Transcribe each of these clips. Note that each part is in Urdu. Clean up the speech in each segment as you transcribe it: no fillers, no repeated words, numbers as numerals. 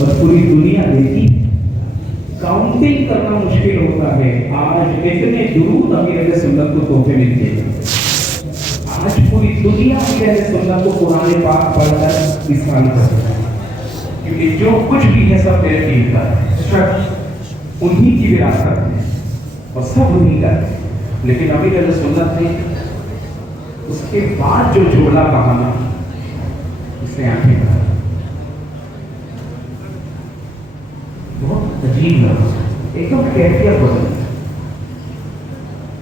اور پوری دنیا دیکھی. کاؤنٹنگ کرنا مشکل ہوتا ہے. آج اتنے درود امیر اہل سنت کو تحفے ملتے ہیں. آج پوری دنیا امیر اہل سنت کو قرآن پاک پڑھ کر اسلام کرتا ہے. کیونکہ جو کچھ بھی ہے سب میرے دین کا ہے, سب انہی کی وراثت ہے اور سب انہی کا ہے. لیکن امیر اہل سنت نے اس کے بعد جو جھولا کہانا اسے آنکھیں کہا. بہت عجیب لگا, ایک دم کیفیت بدل.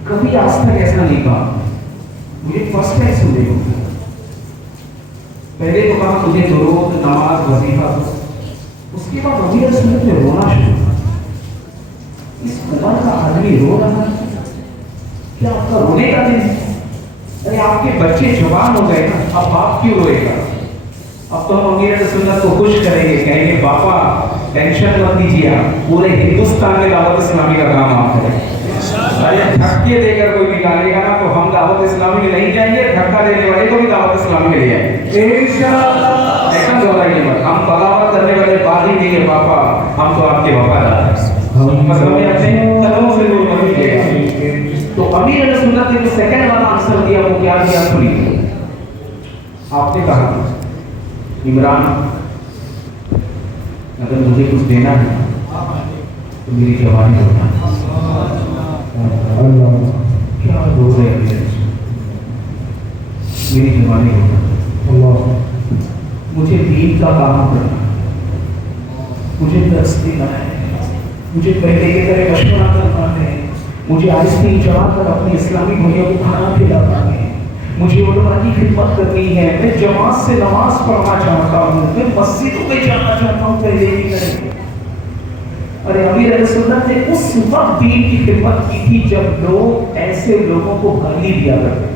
کبھی آج تک ایسا نہیں کہا. مجھے فرسٹ ٹائم سننے کو ملا. پہلے تو کہا مجھے درود نماز وظیفہ, اس کے بعد امیر اہل سنت نے رونا شروع کیا. اس عمر کا آدمی رو رہا ہے, کیا آپ کا رونے کا دن ہے؟ ارے آپ کے بچے جوان ہو گئے نا, اب باپ کیوں روئے گا؟ اب تو ہم امیر اہل سنت کو خوش کریں گے, کہیں گے باپا ٹینشن مت لیجیے, آپ پورے ہندوستان میں دعوت اسلامی کا کام آپ کریں. ارے دھکے دے کر کوئی نکالے گا نا تو ہم دعوت اسلامی میں نہیں جائیں گے, دھکا دینے والے کو بھی دعوت اسلامی میں لے آئیں گے انشاءاللہ. ایسا گھبرائیے مت, ہم بغاوت کرنے والے بات ہی نہیں ہے پاپا, ہم تو آپ کے وفادار ہیں. بس ہمیں اپنے قدموں سے دور مت کیجیے. تو امیر اہل سنت نے جو سیکنڈ والا آنسر دیا وہ کیا دیا سنیے. آپ نے کہا عمران اگر مجھے کچھ دینا ہے تو میری جوانی ہونا. کیا بول رہے ہیں, میری جوانی ہونا. مجھے دین کا کام کرنا, مجھے درس دینا ہے, مجھے پہلے کی طرح مشورہ کرنا ہے, مجھے آہستہ چڑھا کر اپنی اسلامی بھائیوں کو کھانا کھلانا ہے, مجھے علماء کی خدمت کرنی ہے, میں جماعت سے نماز پڑھنا چاہتا ہوں, میں مسجدوں میں جانا چاہتا ہوں پہلے کی طرح. ارے امیر اہل سنت نے اس وقت دین کی خدمت کی تھی جب لوگ ایسے لوگوں کو گالی دیا کرتے,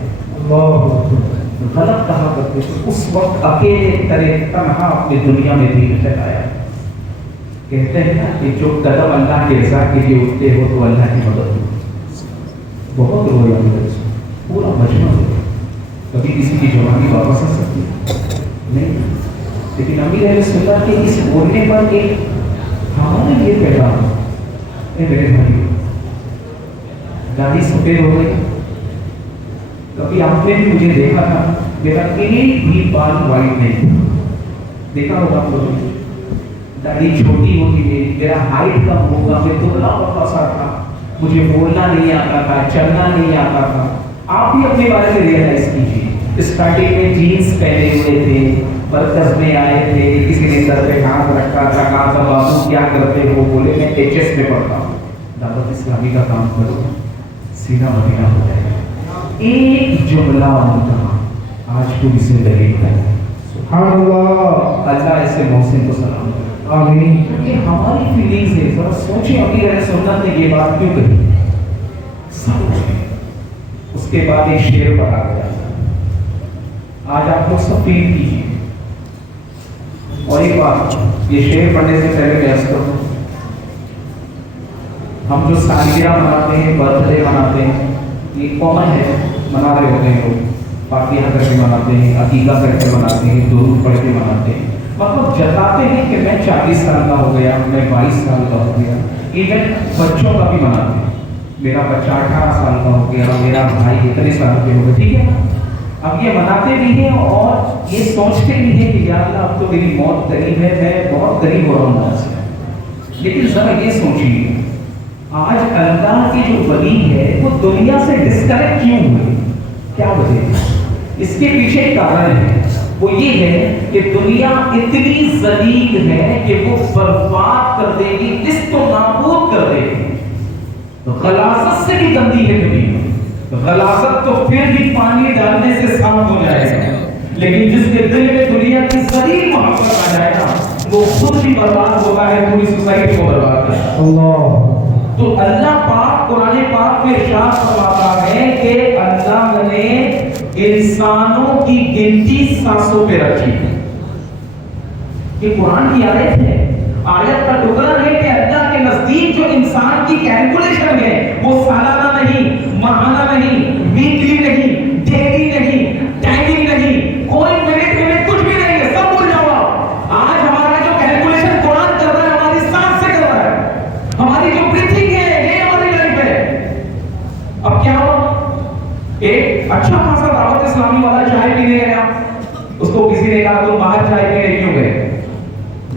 غلط کہا کرتے تھے. اس وقت اکیلے طرح تنہا اپنی دنیا میں دین پھیلایا. کہتے ہیں نا کہ جو قدم اللہ کے رضا کے لیے اٹھتے ہو تو اللہ کی مدد ہو. بہت رویا پورا مجمع ہو. کبھی کسی کی جوانی واپس آ سکتی نہیں, لیکن امیر اہل سنت کے اس بولنے پر ایک ہمارے لیے پیغام ہے. میرے بھائی داڑھی سفید ہو گئی, کبھی آپ نے بھی مجھے دیکھا تھا, میرا ایک بھی بال وائٹ نہیں دیکھا ہوگا آپ لوگوں نے. داڑھی چھوٹی ہوتی ہے, میرا ہائٹ کم ہوگا, میں دبلا پتلا سا تھا, مجھے بولنا نہیں آتا تھا, چلنا نہیں آتا تھا. آپ بھی اپنے بارے میں ریئلائز کیجیے. اسٹارٹنگ میں جینس پہنے ہوئے تھے, مرکز میں آئے تھے, کسی نے سر پہ ہاتھ رکھا تھا, کہا تھا بابو کیا کرتے ہو, بولے میں ایچ ایس میں پڑھتا ہوں. دعوت اسلامی کا کام کرو, سیدھا مدینہ ہو جائے گا. ایک جملہ نہیں کہا, آج تو اسے لگے گا. سبحان اللہ, اللہ ایسے محسن کو سلام کرے. آمین. یہ ہماری فیلنگز ہے, ذرا سوچیں امیر اہل سنت نے یہ بات کیوں کہی. اس کے بعد ایک شعر پڑھا گیا, آج آپ لوگ سب فیل کیجیے. اور ایک بات, یہ شعر پڑھنے سے پہلے میں عرض کروں, ہم جو سالگرہ مناتے ہیں, برتھ ڈے مناتے ہیں, یہ کامن ہے, منا رہے ہوتے ہیں لوگ. فاتحہ کر کے مناتے ہیں, عقیقہ کر کے مناتے ہیں, درود پڑھ کے مناتے ہیں, مطلب جتاتے ہیں کہ میں 40 سال کا ہو گیا, میں 22 سال کا ہو گیا. ایون بچوں کا بھی مناتے ہیں, میرا بچہ 18 سال کا ہو گیا, میرا بھائی اتنے سال کے ہو گئے. ٹھیک ہے نا, اب یہ مناتے بھی ہیں اور یہ سوچتے بھی ہیں کہ یا اللہ اب تو میری موت قریب ہے, میں بہت قریب ہو رہا ہوں موت سے. لیکن ذرا یہ سوچیے, آج اللہ کی جو ولی ہے وہ دنیا سے ڈسکنیکٹ کیوں ہوئے, کیا وجہ ہے؟ اس کے پیچھے ایک کارن ہے, وہ یہ ہے کہ دنیا اتنی ذلیل ہے کہ وہ برباد کر دے گی, اس کو نابود کر دے گی. غلاظت سے بھی گندی ہے دنیا. غلاظت تو پھر بھی پانی ڈالنے سے صاف ہو جائے گا, لیکن جس کے دل میں دنیا کی ذلیل محبت آ جائے گا وہ خود بھی برباد ہوگا ہے, پوری سوسائٹی کو برباد کرے گا. اللہ. تو اللہ پاک قرآن پاک میں ارشاد فرماتا ہے کہ اللہ نے انسانوں کی گنتی سانسوں پہ رکھی ہے. یہ قرآن کی آیت ہے, آیت کا ٹکڑا ہے کہ اللہ کے نزدیک جو انسان کی کیلکولیشن ہے وہ سالانہ نہیں, ماہانہ نہیں, ویکلی نہیں, ڈیلی نہیں, ٹائمنگ نہیں, کوئی منٹ کچھ بھی نہیں ہے, سب بھول جاؤ. آج ہمارا جو کیلکولیشن قرآن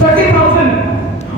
30,000।